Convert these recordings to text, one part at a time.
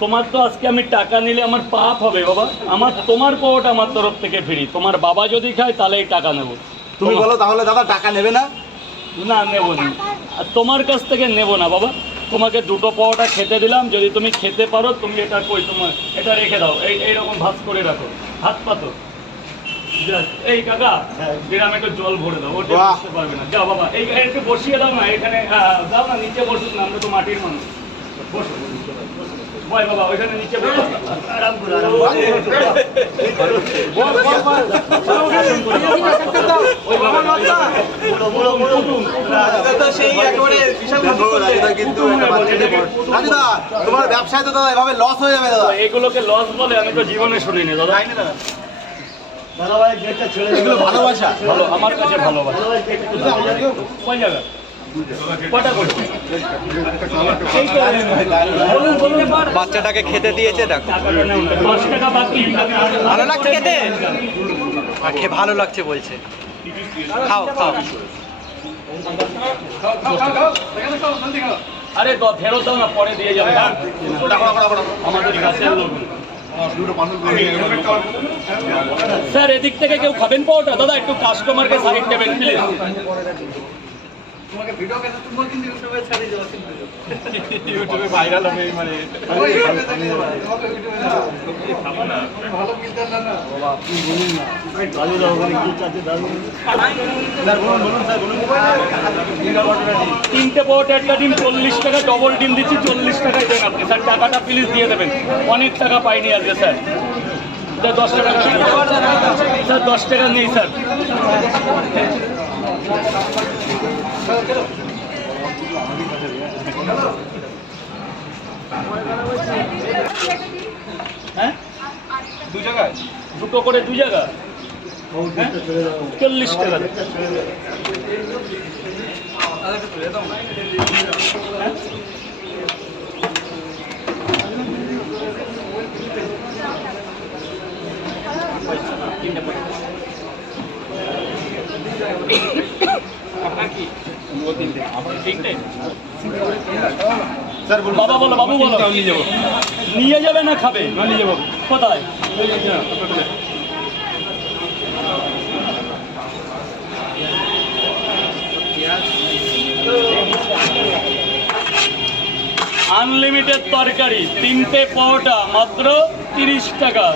তোমার তো আজকে আমি টাকা নিলে আমার পাপ হবে বাবা। আমার তোমার পাওয়াটা আমার তরফ থেকে ফ্রি। তোমার বাবা যদি খায় তাহলে এই টাকা নেবো। তুমি বলো তাহলে দাদা টাকা নেবে না? না, নেবো না। আর তোমার কাছ থেকে নেবো না বাবা। তোমাকে দুটো পাওয়াটা খেতে দিলাম, যদি তুমি খেতে পারো তুমি এটা কই তোমার এটা রেখে দাও, এইরকম ভাঁজ করে রাখো, হাত পাতো। এই কাকা গ্রামে একটু জল ভরে দাও, ওটা বুঝতে পারবে না। যাও বাবা, এই একটু বসিয়ে দাও না এখানে, যাও না নিচে বসুক না, আমরা তো মাটির মানুষ। বসো ভয় বাবা, ওইখানে নিচে বসো। তোমার ব্যবসায় তো দাদা এভাবে লস হয়ে যাবে দাদা। এগুলোকে লস বলে আমি তো জীবনে শুনিনি দাদা। এগুলো ভালোবাসা। ভালো, আমার কাছে ভালোবাসা। কোন জায়গা? কটা করছি? বাচ্চাটাকে খেতে দিয়েছে, দেখো 5 টাকা বাকি। ভালো লাগছে খেতে, ভালো লাগছে বলছে। খাও খাও। আরে ফেরত দাও না, পরে দিয়ে যাবে। আমাদের কাছের লোক। স্যার এদিক থেকে কেউ খাবেন পাওয়াটা? দাদা একটু কাস্টমারকে সাইড দেবেন প্লিজ। ইউটিউবে ভাইরাল হবে মানে তিনটে পাওয়াটা একটা ডিম 40 টাকা, ডবল ডিম দিচ্ছি 40 টাকায় দেন আপনি। স্যার টাকাটা প্লিজ দিয়ে দেবেন, অনেক টাকা পাইনি আজকে স্যার। স্যার 10 টাকা, স্যার 10 টাকা নেই স্যার। হ্যাঁ, দুটো করে 2 জায়গা, 40 টাকা। বাবা বলো, বাবু বলো, নিয়ে যাবে না খাবে? নিয়ে যাবো। কোথায়? আনলিমিটেড তরকারি, 3টে পাওয়াটা মাত্র 30 টাকা।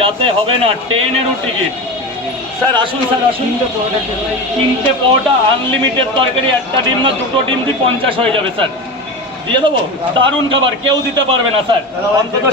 যাতে হবে না 10-এরও টিকিট। স্যার আসুন, স্যার আসুন। 3টে পাওয়াটা আনলিমিটেড তরকারি, একটা ডিম না 2টো ডিম দিয়ে 50 হয়ে যাবে স্যার। দিয়ে দেবো, দারুণ খাবার, কেউ দিতে পারবে না স্যার। অন্তত